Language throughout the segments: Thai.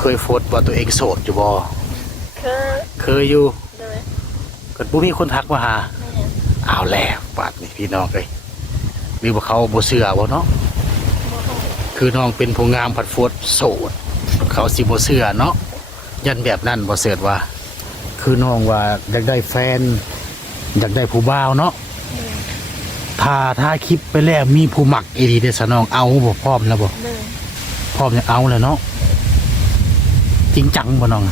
เคยโฟดว่าตัวเองโสดอยู่บ่เคยอยู่ก็บ่มีคนทักมาหาเอาแล้วบาดนี่พี่น้องเอ้ยหรือว่าเขาบ่เชื่อบ่เนาะคือน้องเป็นผู้งามผัดโฟดโสดเขาสิบ่เชื่อเนาะยันแบบนั้นบ่เสิร์ชว่าคือน้องว่าอยากได้แฟนอยากได้ผู้บ่าวเนาะถ้าคลิปไปแล้วมีผู้หมักอีดีเด้อซะน้องเอาบ่พร้อมแล้วบ่พร้อมจะเอาแล้วเนาะจริงจังบ่น้อง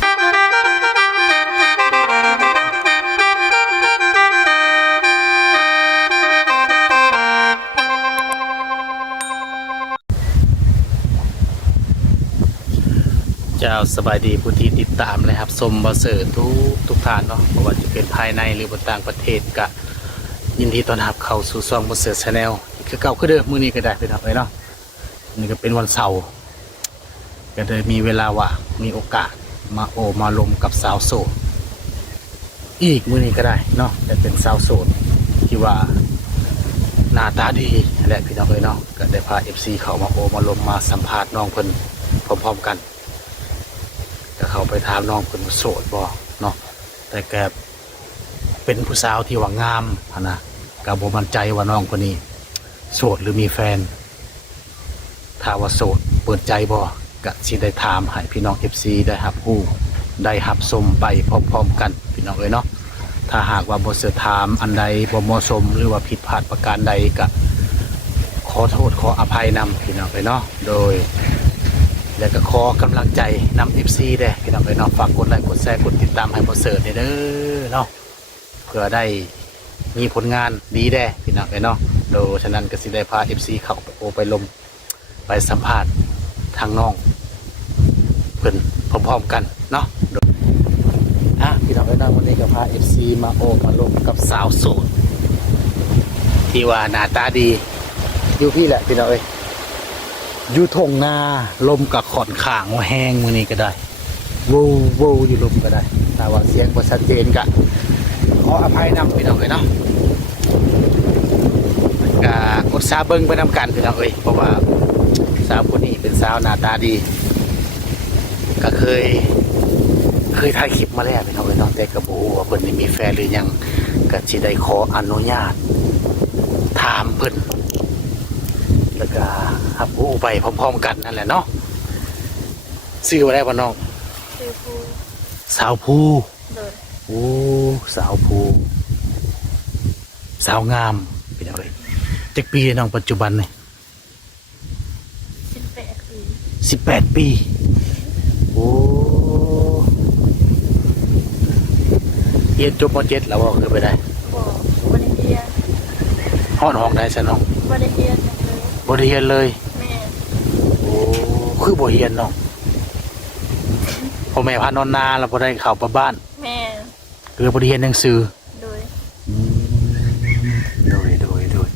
เจ้าสบายดีผู้ที่ติดตามเลยครับชมบ่เสิร์ชทุกท่านเนาะบ่ว่าจะเป็นภายในหรือบนต่างประเทศก็ยินดีต้อนรับเข้าสู่ช่องบ่เสิร์ช Channel คือเก่าคือเดิมมื้อนี้ก็ได้เป็นครับเนาะนี่ก็เป็นวันเสาร์ก็เลยมีเวลาว่างมีโอกาสมาลมกับสาวโสดอีกมื้อนี้ก็ได้เนาะแต่เป็นสาวโสดที่ว่าหน้าตาดีแหละพี่น้องเนาะก็ได้พา FC เข้ามาลมมาสัมภาษณ์น้องเพิ่นพร้อมๆกันก็เข้าไปถามน้องเพิ่นโสดบ่เนาะแต่แกเป็นผู้สาวที่ว่างามนะก็บ่มั่นใจว่าน้องคนนี้โสดหรือมีแฟนถ้าว่าโสดเปิดใจบ่ก็สิได้ถามให้พี่น้อง FC ได้รับรู้ได้รับชมไปพร้อมๆกันพี่น้องเอ้ยเนาะถ้าหากว่าบ่เสิถามอันใดบ่เหมาะสมหรือว่าผิดพลาดประการใดก็ขอโทษขออภัยนำพี่น้องเอ้ยเนาะโดยแล้วก็ขอกำลังใจนำ FC เด้พี่น้องเอ้ยเนาะฝากกดไลค์กดแชร์กดติดตามให้บ่เสิร์ชเด้อเนาะเพื่อได้มีผลงานดีแด้พี่น้องเอ้ยเนาะโดยฉะนั้นก็สิได้พา FC เข้าไปลมไปสัมภาษณ์ทางน้องเพิ่นพร้อมๆกันเนาะพี่น้องเอ้ยเนาะวันนี้ก็พา FC มาลมกับสาวโสดที่ว่าหน้าตาดีอยู่พี่แหละพี่น้องเอ้ยอยู่ทงนาลมกับขอนข่างว่าแห้งมื้อนี้ก็ได้โวอยู่ลมก็ได้ถ้าว่าเสียงบ่ชัดเจนก็ขออภัยนำพี่น้องเอ้ยเนาะก็กดซาเบิ่งไปนำกันพี่น้องเอ้ยเพราะว่าสาวคนนี้เป็นสาวหน้าตาดีก็เคยถ่ายคลิปมาแล้วพี่น้องเอ้ยเนาะแต่ก็บ่ฮู้ว่าเพิ่นมีแฟนหรือยังก็สิได้ขออนุญาตถามเพิ่นแล้วก็รับรู้ไปพร้อมๆกันนั่นแหละเนาะชื่อว่าได้บ่น้องชื่อภูสาวภูโอ้สาวภูสาวงามเป็นอะไรจักปีน้องปัจจุบันนี่18 ปีโอ้เรียนจบม.7แล้วบ่เคยไปได้บ่ได้เรียนฮอดห้องได้ซะน้องบ่ได้เรียนบ่ได้เรียนเลยแม่โอ้คือบ่เรียนน้องพ่อแม่พานอนนาแล้วบ่ได้เข้าไปบ้านแม่คือบ่ได้เรียนหนังสือโดย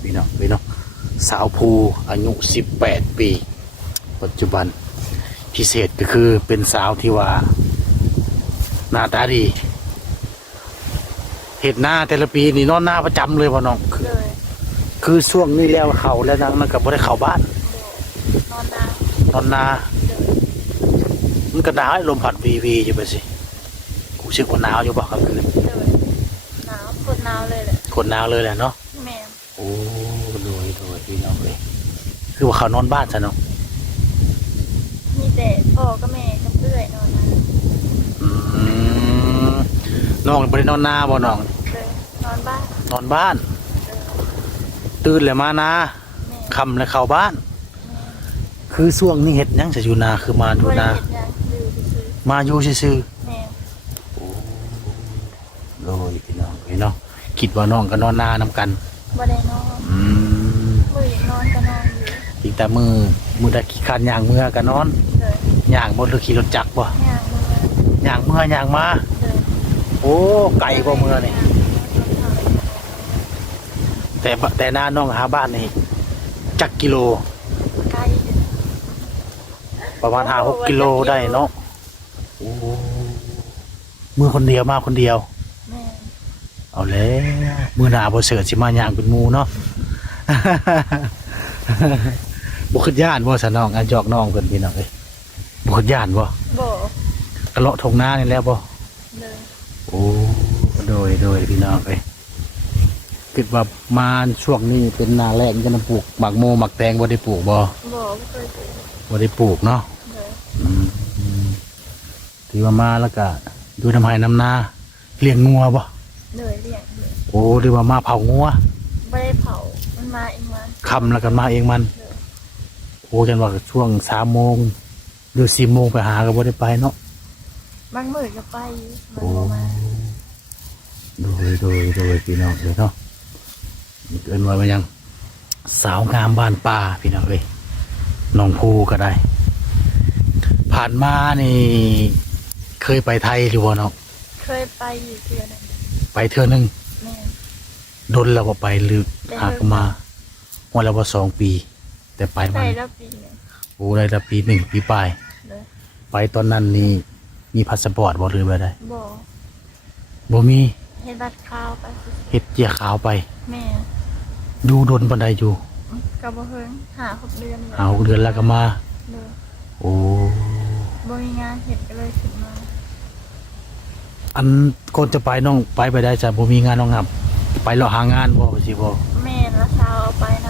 พี่น้องสาวภูอายุ18 ปีปัจจุบันพิเศษก็คือเป็นสาวที่ว่าหน้าตาดีเห็ดหน้าแต่ละปีนี่นอนหน้าประจำเลยพ่อน้องคือช่วงนี้แล้วเขาแล้วนั่นก็บ่ได้เข้าบ้านนอนนามันก็หนาวลมพัดวีอยู่ไปสิกูรู้สึกว่าหนาวอยู่บ่กลางคืนหนาวคนหนาวเลยแหละคนหนาวเลยแหละเนาะแม่โอ้โดยพี่น้องเลยคือว่าเขานอนบ้านซะเนาะมีแต่พ่อกับแม่กับเอื้อยนอนนาน้องบ่ได้นอนนาบ่น้องนอนบ้านตื่นแล้วมานาค่ำแล้วเข้าบ้านคือช่วงนี้เฮ็ดหยังจะอยู่นาคือมาอยู่นามาอยู่ซื่อแม่โอ้โดยพี่น้องเนาะคิดว่าน้องก็นอนนานำกันบ่ได้นอนมื้อนอนก็นอนอยู่อีกแต่มือได้ขี้คันย่างมือก็นอนย่างบ่หรือขี่รถจักรบ่ย่างมือย่างมาโอ้ไกลกว่ามือนี่แต่หน้าน้องหาบ้านนี่จักกิโลไกลประมาณ5-6 กิโลได้เนาะโอ้มือคนเดียวมาคนเดียวเอาแล้วมือหน้าบ่เสิร์ชสิมาย่างเป็นหมู่เนาะบ่คิดย่านบ่ซะน้องอันจอกน้องเพิ่นพี่น้องเอ้ยบ่คิดย่านบ่ กระเลาะทงนานี่แล้วบ่ เลย โอ้โดยพี่น้องเอ้ยคิดว่ามาช่วงนี้เป็นหน้าแรกจะนำปลูกหมักโมหมักแตงบ่ได้ปลูกบ่ บอกไม่เคยปลูก บ่ได้ปลูกเนาะ เลย อืมที่ว่ามาแล้วก็ดูน้ำไห้น้ำนาเลี้ยงงัวบ่ เลยเลี้ยงเลย โอ้หรือว่ามาเผางัว ไม่ได้เผามันมาเองมัน ค่ำแล้วกันมาเองมัน เลย โอ้จันว่าช่วง3 โมงหรือ4 โมงไปหาก็บ่ได้ไปเนาะ บางมื้อก็ไปมัน โอ้ บ่มา โดยพี่น้องเลยเนาะเกินว่ามันยังสาวงามบ้านป่าพี่น้องเอ้ยน้องภูก็ได้ ผ่านมานี่เคยไปไทยหรือว่าเนาะ เคยไปอยู่เทื่อนึง ไปเทื่อนึง แม่ ดนแล้วว่าไปหรือหากมาวันละว่า2 ปี แต่ไปมั ได้ น แล้วปีหนึง โอ้ได้ละปี1 ปีปลาย เลย ไปตอนนั้นนี่มีพาสปอร์ตบ่หรือบ่ได้ บอก บ่มี เฮ็ดบัตรข้าวไป เฮ็ดเจียขาวไป แม่ ดูดนปานใดอยู่ ก็บ่เฮิงหา6 เดือนเลย เอาเดือนแล้วก็มา เลย โอ้ บ่มีงานเฮ็ดก็เลยขึ้นมา อันก่อนจะไปน้องไปได้จ้ะบ่มีงานน้องหับ ไปเลาะหางานบ่สิบ่ แม่ละสาวเอาไปน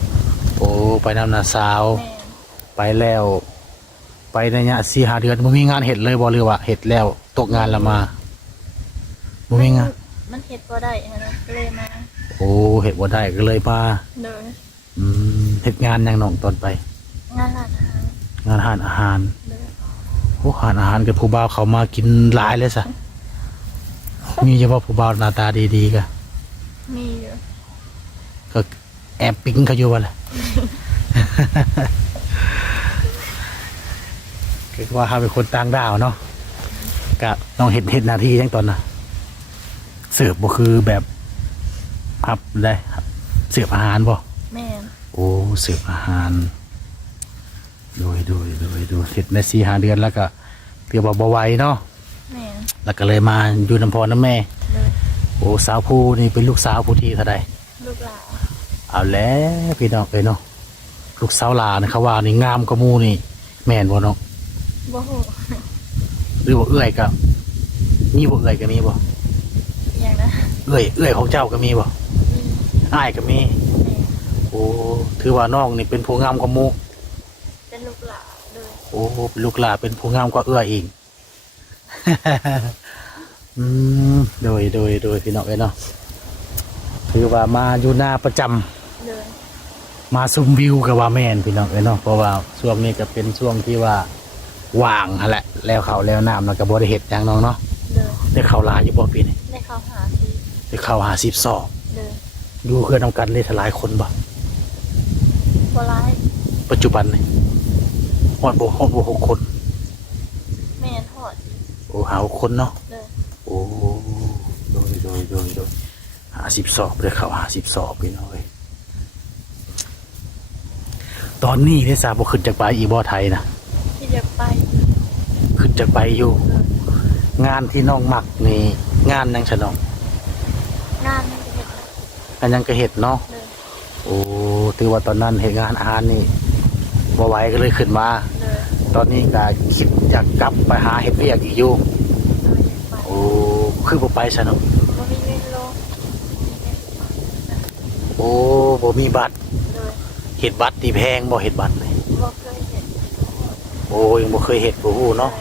ำ โอ้ไปนำนาสาว แม่ ไปแล้ว ไปในระยะ4-5 เดือนบ่มีงานเฮ็ดเลยบ่หรือว่าเฮ็ดแล้วตกงานแล้วมาบ่มีงาน มันเฮ็ดบ่ได้ฮะนะก็เลยมา โอ้เฮ็ดบ่ได้ก็เลยมา เลย เฮ็ดงานหยังน้องตอนไป งานร้านอาหาร งานอาหาร เลย โอ้อาหารกับผู้บ่าวเขามากินหลายเลยซะมีเฉพาะผู้บ่าวหน้าตาดีๆก็ มีอยู่ ก็แอบปิ๊งเขาอยู่ว่าแหละ คือว่าเขาเป็นคนต่างดาวเนาะก็ต้องเห็นหน้าที่ทั้งตอนน่ะเสิร์ฟบ่คือแบบครับได้ครับเสิร์ฟอาหารบ่ แม่น โอ้เสิร์ฟอาหาร โดยเสร็จใน4-5 เดือนแล้วก็เกือบว่าบ่ไหวเนาะ แม่น แล้วก็เลยมาอยู่น้ำพอน้ำแม่ เลย โอ้สาวผู้นี่เป็นลูกสาวผู้ที่เท่าใด ลูกหลาน เอาแล้วพี่น้องเอ้ยเนาะลูกสาวหลานเขาว่านี่งามกว่าหมู่นี่ แม่นบ่เนาะ บ่ฮู้ หรือว่าเอื้อยก็มีบ่เอื้อยก็มีบ่ อย่างนะ เอื้อยของเจ้าก็มีบ่ มี อ้ายก็มี แม่น โอ้ถือว่าน้องนี่เป็นผู้งามกว่าหมู่ เป็นลูกหลานเลย โอ้เป็นลูกหลานเป็นผู้งามกว่าเอื้อยอีก โดยพี่น้องเอ้ยเนาะถือว่ามาอยู่หน้าประจำ เลย มาซุมวิวกับว่าแม่นพี่น้องเอ้ยเนาะเพราะว่าช่วงนี้ก็เป็นช่วงที่ว่าว่างหั่นแหละแล้วเขาวแล้วน้ำแล้วก็บ่ได้เฮ็ดหยังน้องเนาะ เลย ได้เข้าวหลายอยู่บ่ปีนี้ ได้เข้าหาที ได้เข้าว50 ศอก เลย อยู่เพื่อนำกันเลยหลายคนบ่ บ่ร้าย ปัจจุบันนี่ฮอดบ่6 คน แม่นฮอด โอ้หา6 คนเนาะ เลย โอ้โดย50 ศอกได้เข้าว50 ศอกพี่น้องเอ้ยตอนนี้ได้ทราบบ่ขึ้นจากไปอีกบ่ไทยนะ ที่จะไป ขึ้นจากไปอยู่ เลย งานที่น้องมักนี่งานหยังซะน้อง งานมันจะเฮ็ด อันยังก็เฮ็ดเนาะ เลย โอ้ถือว่าตอนนั้นเฮ็ดงานอาหารนี่บ่ไหวก็เลยขึ้นมา เลย ตอนนี้ก็คิดอยากกลับไปหาเฮ็ดเวียกอีกอยู่ เลยไป โอ้คือบ่ไปซะเนาะ บ่มีเงินลง โอ้บ่มีบัตร เลย เฮ็ดบัตรนี่แพงบ่เฮ็ดบัตรนี่ บ่เคยเห็น โอ้ยังบ่เคยเฮ็ดบ่ฮู้เนาะ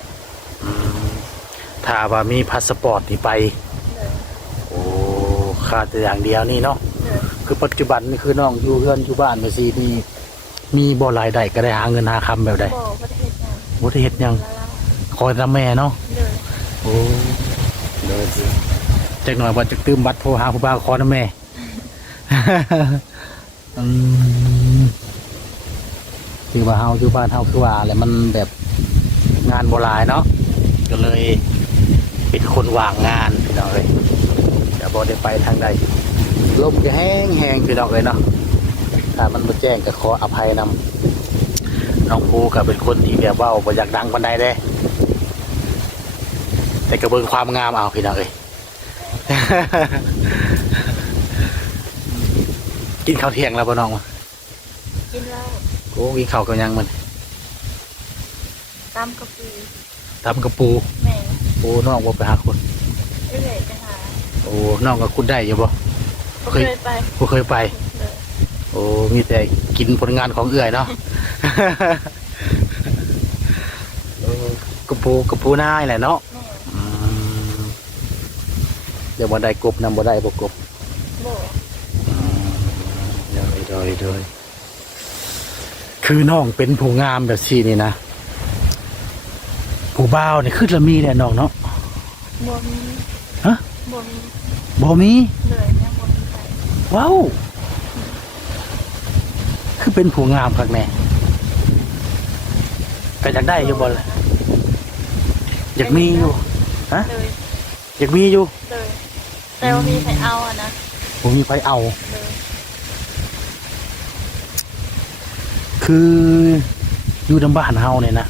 อืมถ้าว่ามีพาสปอร์ตนี่ไป เลย โอ้ขาดแต่อย่างเดียวนี่เนาะ เลย คือปัจจุบันนี่คือน้องอยู่เฮือนอยู่บ้านจังซี่นี่มีบ่รายได้ก็ได้หาเงินหาคำแบบใด บ่บ่ได้เฮ็ดหยัง บ่ได้เฮ็ดหยัง แล้ว คอยทำแม่เนาะ เลย โอ้เลยสิจักหน่อยว่าจะตื้มบัตรโทรหาผู้บ่าวขอนะแม่ อืมคือว่าเฮาอยู่บ้านเฮาคือว่าแหละมันแบบงานบ่หลายเนาะก็เลยเป็นคนว่างงานพี่น้องเอ้ยแต่บ่ได้ไปทางใดลมก็แห้งพี่น้องเอ้ยเนาะถ้ามันบ่แจ้งก็ขออภัยนำน้องภูก็เป็นคนที่แบบเว้าบ่อยากดังปานใดเด้ แต่กระเบื้องความงามเอาพี่น้องเอ้ย กินข้าวเที่ยงแล้วป่น้องวะ กินเหล้า โอ้กินข้าวกับหยังมัน ตามกระปู ทำกระปู แม่ โอ้น้องบ่ไปหาคน เรื่อยไปหา โอ้น้องก็คุดได้อยู่บ่ บ่เคยไป บ่เคยไป เลย โอ้มีแต่กินผลงานของเอื้อยเนาะ เออกระปูนายแหละเนาะ แม่ อืมเดี๋ยวบ่ได้กบนำบ่ได้บ่กบ บ่ โดยคือน้องเป็นผู้งามแบบซี่นี่นะผู้บ่าวนี่คือละมีแหละน้องเนาะ บ่มี ฮะ บ่มี บ่มี เลยยังบ่มีไป ว้าวคือเป็นผู้งามคักแน่ก็อยากได้อยู่บ่ล่ะอยากมีอยู่ฮะ เลย อยากมีอยู่ เลยแต่ว่ามีใครเอาอ่ะนะ บ่มีไผเอา เลย คืออยู่ในบ้านเฮาเนี่ยนะ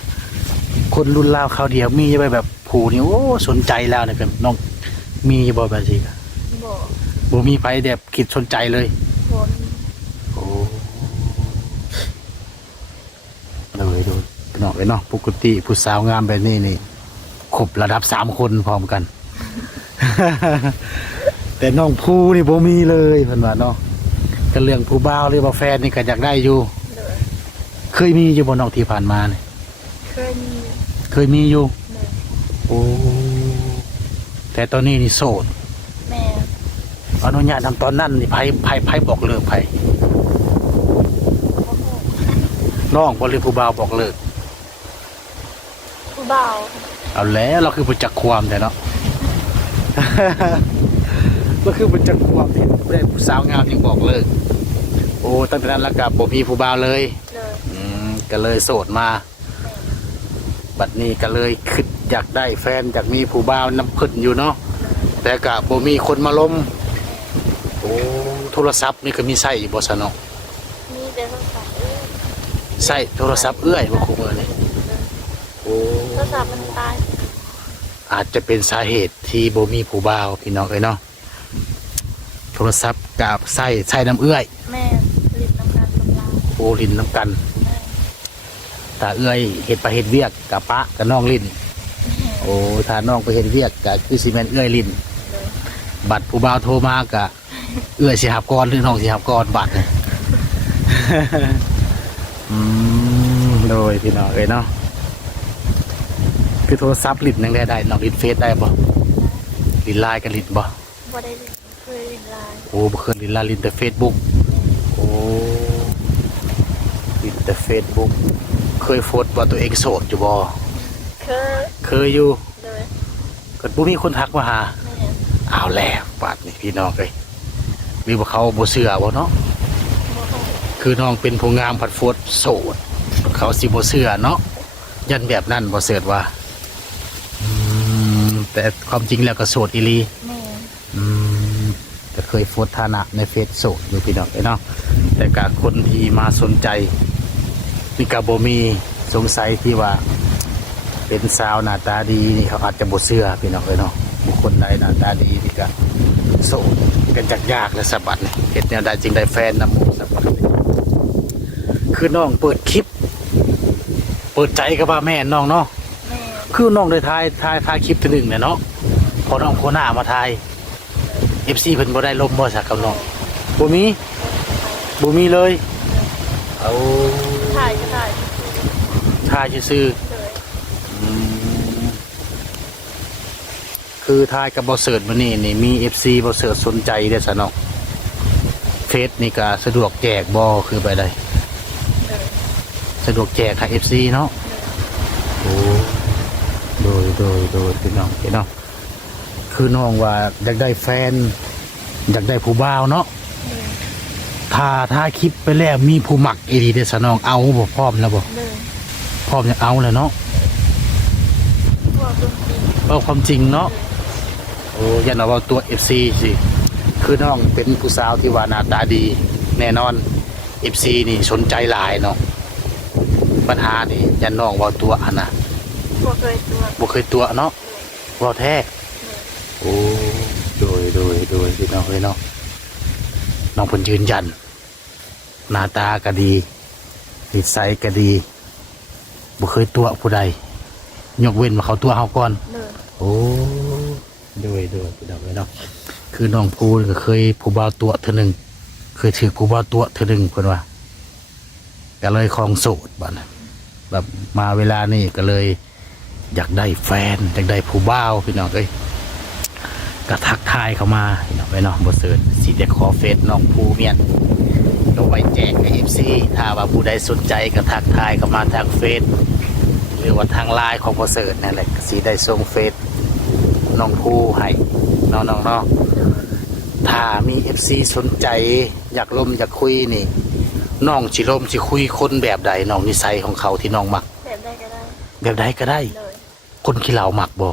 คนรุ่นราวเขาวเดียวมีจะไปแบบผู้นี่โอ้สนใจแล้วเนี่ยเป็นน้องมีบ่แบบนี้ก็ บ่ บ่มีไผแบบคิดสนใจเลย บ่มี โอ้เลยดูพี่น้องเนาะปกติผู้สาวงามแบบนี้นี่ครบระดับ3 คนพร้อมกัน แต่น้องผู้นี่บ่มีเลยเพิ่นว่าเนาะก็เรื่องผู้บ่าวหรือว่าแฟนนี่ก็อยากได้อยู่ เลย เคยมีอยู่บ่น้องที่ผ่านมานี่ เคยมี เคยมีอยู่ เลย โอ้แต่ตอนนี้นี่โสด แม่ อนุญาตทำตอนนั้นนี่ไผบอกเลิกไผ บ่ฮู้ น้องบ่หรือผู้บ่าวบอกเลิก ผู้บ่าว เอาแล้วเราคือผู้จักความแต่เนาะ ก็คือผู้จักความที่ได้ผู้สาวงามยังบอกเลิกโอ้ตั้งแต่นั้นแล้วก็บ่มีผู้บ่าวเลย เลย ก็เลยโสดมา บัดนี้ก็เลยคิดอยากได้แฟนอยากมีผู้บ่าวน้ำเพิ่นอยู่เนาะแต่ก็บ่มีคนมาล้มโอ้โทรศัพท์นี่ก็มีใช้อยู่บ่ซะเนาะ มีแต่โทรศัพท์เอ้ย ใช้โทรศัพท์เอื้อยบ่คุมื้อนี่โอ้ โทรศัพท์มันตาย อาจจะเป็นสาเหตุที่บ่มีผู้บ่าวพี่น้องเอ้ยเนาะโทรศัพท์กับใช้น้ำเอื้อย แม่ผลิตน้ำการกำลัง โอลินน้ำกัน แม่ ถ้าเอื้อยเฮ็ดไปเฮ็ดเวียกกับปะกับน้องลินโอ้ถ้าน้องไปเฮ็ดเวียกก็คือสิแม่นเอื้อยลิน เลย บัตรผู้บ่าวโทรมาก็เอื้อยสิหับก่อนหรือน้องสิหับก่อนบัตร โดยพี่น้องเอ้ยเนาะคือโทรศัพท์ลินยังได้น้องลินเฟซได้บ่ลินไลน์กับลินบ่ บ่ได้เคยลินไลน์ โอ้บ่เคยลินไลน์ลินแต่เฟซบุ๊กโอ้ลินแต่เฟซบุ๊กเคยโพสต์ว่าตัวเองโสดอยู่บ่ เคย เคยอยู่ เลย ก็บ่มีคนทักมาหา แม่ เอาแล้วบาดนี่พี่น้องเอ้ยมีบ่เขาบ่เชื่อบ่เนาะ บ่ฮู้ คือน้องเป็นผู้งามผัดโฟดโสดเขาสิบ่เชื่อเนาะยันแบบนั้นบ่เสิร์ชว่าแต่ความจริงแล้วก็โสดอีหลี แม่ ก็เคยโพสต์ฐานะในเฟซโสดอยู่พี่น้องเอ้ยเนาะแต่กะคนที่มาสนใจนี่ก็บ่มีสงสัยที่ว่า เป็นสาวหน้าตาดีนี่เขาอาจจะบ่เชื่อพี่น้องเอ้ยเนาะบุคคลใดหน้าตาดีนี่ก็โสดกันจักยากและสะบัดนี่เฮ็ดแนวใดจึงได้แฟนนำหมู่สะบัดนี่คือน้องเปิดคลิป เปิดใจกับว่าแม่น้องเนาะ แม่ คือน้องได้ถ่ายคลิปตัวหนึงเนี่ยเนาะพอน้องโคหน้ามาถ่าย FC เพิ่นบ่ได้ลมบ่สักกับน้องบ่มีเลยเอา ถ่ายก็ถ่าย ถ่ายซื่อ เลย ๆคือถ่ายกับบ่เสิร์ชมื้อนี้นี่มี FC บ่เสิร์ชสนใจเด้อซะเนาะเฟซนี่ก็สะดวกแจกบ่คือไปได้ เลย สะดวกแจกให้ FC เนาะโอ้โดยพี่น้องพี่น้องคือน้องว่าอยากได้แฟนอยากได้ผู้บ่าวเนาะ เลย ถ้าคลิปไปแล้วมีผู้หมักอีดีเดสนองเอาบ่พร้อมแล้วบ่ เลย พร้อมจะเอาเลยเนาะ พวกดนตรี เอาความจริงเนาะโอ้ยันเอาว่าตัว FC สิคือน้องเป็นผู้สาวที่ว่าหน้าตาดีแน่นอน FC นี่สนใจหลายเนาะปัญหานี่ยันน้องว่าตัวอันน่ะ พวกเคยตัว บ่เคยตัวเนาะว่าแท้ เลย โอ้โดยพี่น้องเอ้ยเนาะน้องเพิ่นยืนยันหน้าตาก็ดีนิสัยก็ดีบ่เคยตัวผู้ใด ยกเว้นว่าเขาตัวเฮาก่อน เลย โอ้โดยพี่น้องเนาะคือน้องภูก็เคยผู้บ่าวตัวเทื่อหนึงเคยถือผู้บ่าวตัวเทื่อหนึงเพิ่นว่าก็เลยครองโสดบัดนั้นแบบมาเวลานี้ก็เลย อยากได้แฟนอยากได้ผู้บ่าวพี่น้องเอ้ยก็ทักทายเข้ามาพี่น้องไปเนาะบ่เสิร์ชสิได้ขอเฟซน้องภูเมียนก็ไว้แจ้งกับ FC ถ้าว่าผู้ใดสนใจก็ทักทายเข้ามาทางเฟซหรือว่าทางไลน์ของบ่เสิร์ชนั่นแหละก็สิได้ส่งเฟซน้องภูให้น้องๆเนาะถ้ามี FC สนใจอยากลมอยากคุยนี่น้องสิลมสิคุยคนแบบใดน้องนิสัยของเขาที่น้องมัก แบบได้ก็ได้ แบบใดก็ได้ เลย คนขี้เหล้าหมักบ่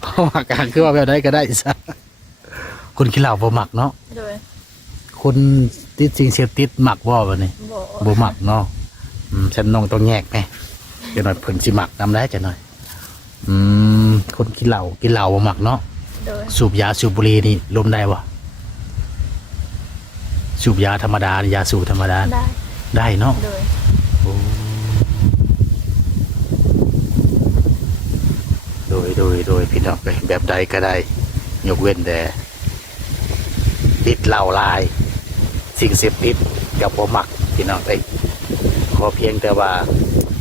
เพราะว่าการคือว่าแบบใดก็ได้ซะคนขี้เหล้าบ่หมักเนาะ เลย คนติดสิ่งเสพติดหมักบ่บัดนี้ บ่ บ่หมักเนาะฉันน้องต้องแยกไหมจังหน่อยเพิ่นสิหมักนำได้จังหน่อยคนกินเหล้าบ่หมักเนาะ เลย สูบยาสูบบุหรี่นี่ลมได้บ่สูบยาธรรมดายาสูบธรรมดา ได้ ได้เนาะ เลย โอ้โดยพี่น้องไปแบบใดก็ได้ ยกเว้นแต่ติดเหล้าลาย สิ่งเสพติดกับบ่มักพี่น้องเอ้ยขอเพียงแต่ว่า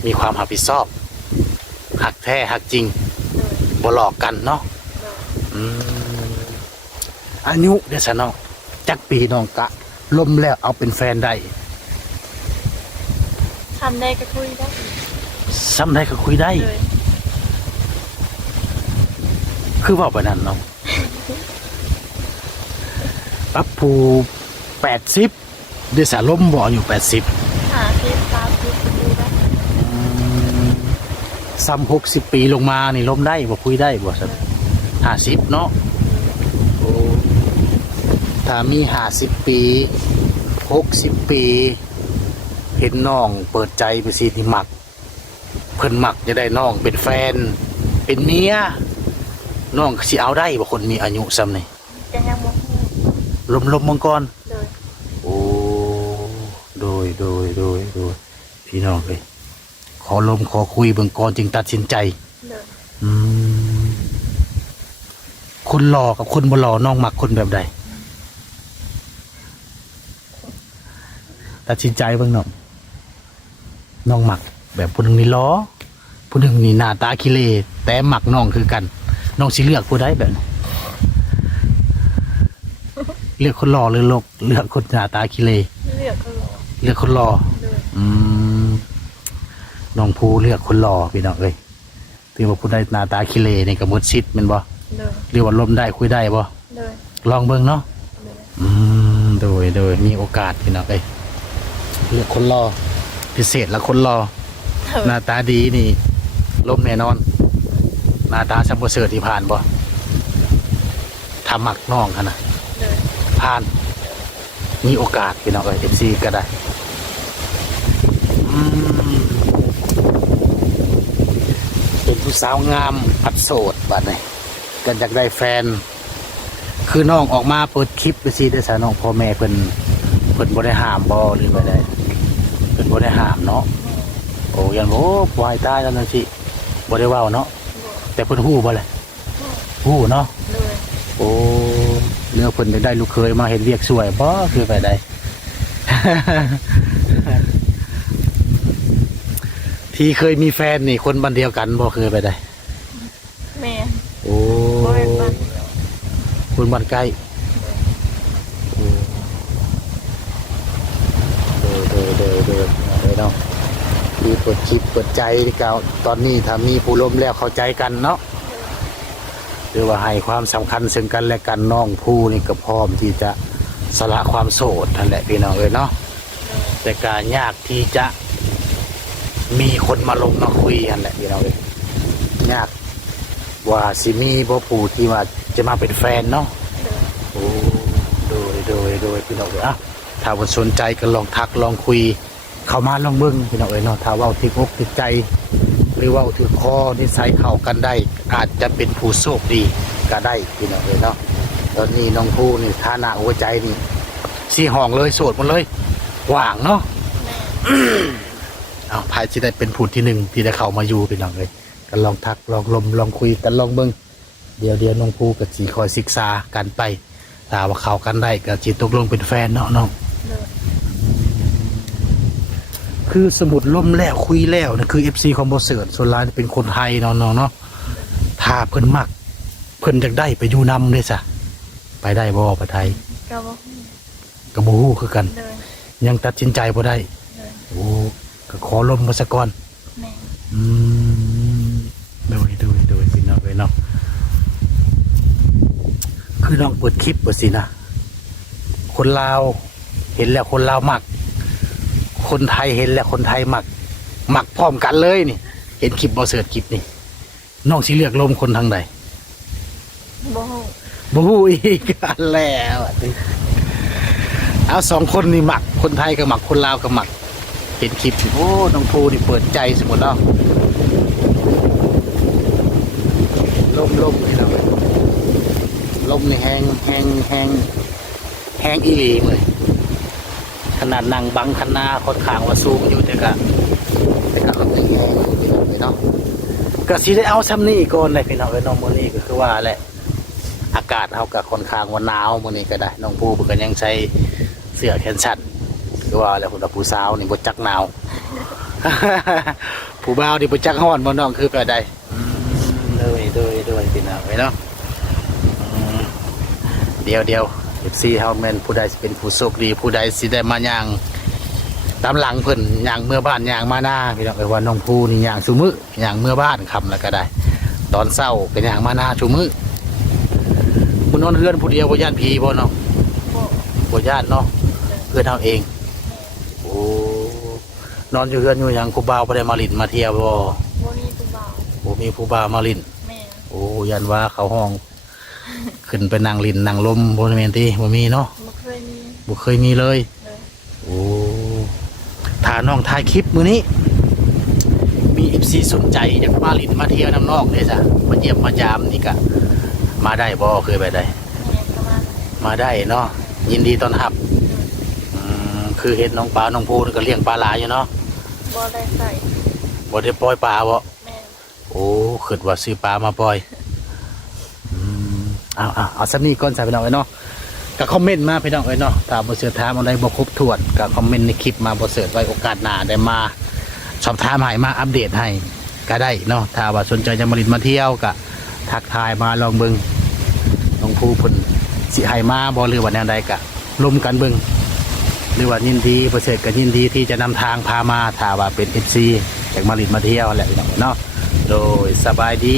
มีความรับผิดชอบหักแท้หักจริง เลย บ่หลอกกันเนาะ เลย อืมอายุเด้อซะเนาะจักปีน้องกะล้มแล้วเอาเป็นแฟนได้ ทำได้ก็คุยได้ ซ้ำได้ก็คุยได้ เลย คือเว่าไปนั่นเนาะ ปั๊บผู้80เดือสาล้มบ่อยู่80 หาที่ตามที่คุยได้ ซ้ำ60 ปีลงมานี่ล้มได้บ่คุยได้บ่สัก50เนาะโอ้ถ้ามี50 ปี60 ปี เห็นน้องเปิดใจไปสิที่มัก เพิ่นมักจะได้น้องเป็นแฟน เป็นเมียน้องสิเอาได้บ่คนมีอายุซ้ำนี่ จะยังบ่ฮู้ ลมมังกร เลย โอ้โดยพี่น้องเลยขอลมขอคุยเบิ่งก่อนจึงตัดสินใจ เลย อืมคนหล่อกับคนบ่หล่อน้องมักคนแบบใดตัดสินใจเบิ่งน้องมักแบบผู้หนึงนี่หล่อผู้หนึงนี่หน้าตาขี้เหร่แต่มักน้องคือกันน้องสิเลือกผู้ใดแบบไหนเลือกคนหล่อหรือเลือกคนหน้าตาขี้เหร่ เลือกก็รอ เลือกคนหล่อ เลย อืมน้องภูเลือกคนหล่อพี่น้องเอ้ยถือว่าผู้ได้หน้าตาขี้เหร่ในกระมดชิดแมันบ่ เลย เรียกว่าลมได้คุยได้บ่ เลย ลองเบิ่งเนาะ เลย โดยมีโอกาสพี่น้องเอ้ยเลือกคนหล่อพิเศษละคนหล่อหน้าตาดีนี่ลมแน่นอน หน้าตาซัมโบเซอร์ที่ผ่านบ่ทำหมักน้องขนาด เลย ผ่าน มีโอกาสพี่น้องเอ้ย FC ก็ได้เป็นผู้สาวงามพัดโสดบัดนี้กันอยากได้แฟน คือน้องออกมาเปิดคลิปไปสิได้สาน้องพ่อแม่เพิ่นบ่ได้ห้ามบ่หรือว่าใดเพิ่นบ่ได้ห้ามเนาะโอ้ยันโอ้ปล่อยตายแล้วนั่นสิบ่ได้เว้าเนาะ บ่ แต่เพิ่นฮู้บ่แหละฮู้เนาะ เลย โอ้เนื้อเพิ่นได้ลูกเคยมาเห็นเรียกสวยบ่คือไปได้ ที่เคยมีแฟนนี่คนบ้านเดียวกันบ่เคยไปได้ แม่ โอ้ บ่เป็นบ้าน คนบ้านใกล้เดินเนาะที่เปิดคลิปเปิดใจที่เก่าตอนนี้ถ้ามีผู้ล้มแล้วเข้าใจกันเนาะหรือว่าให้ความสำคัญซึ่งกันและกันน้องผู้นี่ก็พร้อมที่จะสละความโสดนั่นแหละพี่น้องเอ้ยเนาะแต่การยากที่จะมีคนมาลงมาคุยกันแหละพี่น้องเอ้ยยากว่าสิมีบ่ผู้ที่ว่าจะมาเป็นแฟนเนาะ เลย โอ้โดยพี่น้องเอ้ยอ่ะถ้าว่าสนใจก็ลองทักลองคุยเข้ามาลองเบิ่งพี่น้องเอ้ยเนาะถ้าเว้าถึกอกถึกใจ หรือเว้าถึกคอนิสัยเข้ากันได้ อาจจะเป็นผู้โชคดีก็ได้พี่น้องเอ้ยเนาะตอนนี้น้องผู้นี่ฐานะหัวใจนี่สิห้องเลยโสดหมดเลยว่างเนาะ แม่ อ เอาภายที่ได้เป็นผู้ที่หนึ่งที่ได้เข้ามาอยู่พี่น้องเลยก็ลองทักลองลมลองคุยกันลองเบิ่งเดี๋ยวน้องภูกับสีคอยศึกษากันไปถ้าว่าเข้ากันได้ก็สิตกลงเป็นแฟนเนาะน้อง เลย คือสมุดล่มแล้วคุยแล้วนะคือ FC ของบ่เสิร์ชส่วนหลายเป็นคนไทยเนาะน้องเนาะถ้าเพิ่นมักเพิ่นอยากได้ไปอยู่นำเด้ซะไปได้บ่ประไทย ก็บ่ ก็บ่ฮู้คือกัน เลย ยังตัดสินใจบ่ได้ เลย โอ้ก็ขอลมมาซะก่อน แม่ อืมโดยพี่น้องเนาะคือน้องเปิดคลิปบ่สินะคนลาวเห็นแล้วคนลาวมักคนไทยเห็นแล้วคนไทยมักพร้อมกันเลยนี่ เห็นคลิปบ่เสิร์ชคลิปนี่น้องสิเลือกลมคนทางใด บ่ฮู้ บ่ฮู้อีกอันแล้วอะติเอาสองคนนี่มักคนไทยก็มักคนลาวก็มักเห็นคลิปโอ้น้องภูนี่เปิดใจสมมุติแล้วลมนี่แล้วลมนี่แห้งอีหลีเลยขนาดนั่งบังคันนาค่อนข้างว่าสูงอยู่แต่ก็ลมนี่แห้งอยู่พี่น้องเนาะก็สิได้เอาซ้ำนี่ก่อนเลยพี่น้องน้องมื้อนี้ก็คือว่าแหละอากาศเฮาก็ค่อนข้างว่าหนาวมื้อนี้ก็ได้น้องภูเพิ่นก็ยังใช้เสื้อแขนสั้นคือว่าแล้วพุ่นว่าผู้สาวนี่บ่จักหนาว ผู้บ่าวนี่บ่จักร้อนบ่น้องคือไปได้โดยพี่น้องเนาะเดี๋ยวFC เฮาแม่นผู้ใดสิเป็นผู้โชคดีผู้ใดสิได้มาย่างตามหลังเพิ่นย่างเมื่อบ้านย่างมาหน้าพี่น้องเอ้ยว่าน้องภูนี่ย่างซุมื้อย่างเมื่อบ้านค่ำแล้วก็ได้ ตอนเช้าก็ย่างมาหน้าซุมื้อผู้นอนเฮือนผู้เดียวบ่ย่านผีบ่เนาะ บ่ บ่ย่านเนาะเฮือนเฮาเองโอ้นอนอยู่เฮือนอยู่หยังผู้บ่าวบ่ได้มาลิ้นมาเที่ยวบ่ บ่มีผู้บ่าว บ่มีผู้บ่าวมาลิ้น แม่ โอ้ยันว่าเขาห้อง ขึ้นไปนั่งลิ้นนั่งลมบ่แม่นติบ่มีเนาะ บ่เคยมี บ่เคยมีเลย เลย โอ้ถ้าน้องถ่ายคลิปมื้อนี้ มี FC สนใจอยากมาลิ้นมาเที่ยวนำนอกเด้จ้ะมาเยี่ยมมายามนี่ก็มาได้บ่เคยไปได้ แม่ก็มา ได้เนาะยินดีต้อนรับคือเห็นน้องปลาน้องภูนี่ก็เลี้ยงปลาหลายอยู่เนาะ บ่ได้ใส่ บ่ได้ปล่อยปลาบ่ แม่ โอ้คิดว่าซื้อปลามาปล่อยเอาซับนี้ก่อนใส่ไปหน่อยเนาะก็คอมเมนต์มาพี่น้องเอ้ยเนาะถ้าบ่เสิร์ชถามอะไรบ่ครบถ้วนก็คอมเมนต์ในคลิปมาบ่เสิร์ชไว้โอกาสหน้าได้มาสอบถามให้มาอัปเดตให้ก็ได้เนาะถ้าว่าสนใจจะมาลินมาเที่ยวก็ทักทายมาลองเบิ่งน้องภูเพิ่นสิให้มาบ่หรือว่าแนวใดก็ร่วมกันเบิ่งหรือว่ายินดีบ่เสิร์ชก็ยินดีที่จะนำทางพามาถ้าว่าเป็น FC อยากมาลินมาเที่ยวแหละพี่น้องเนาะโดยสบายดี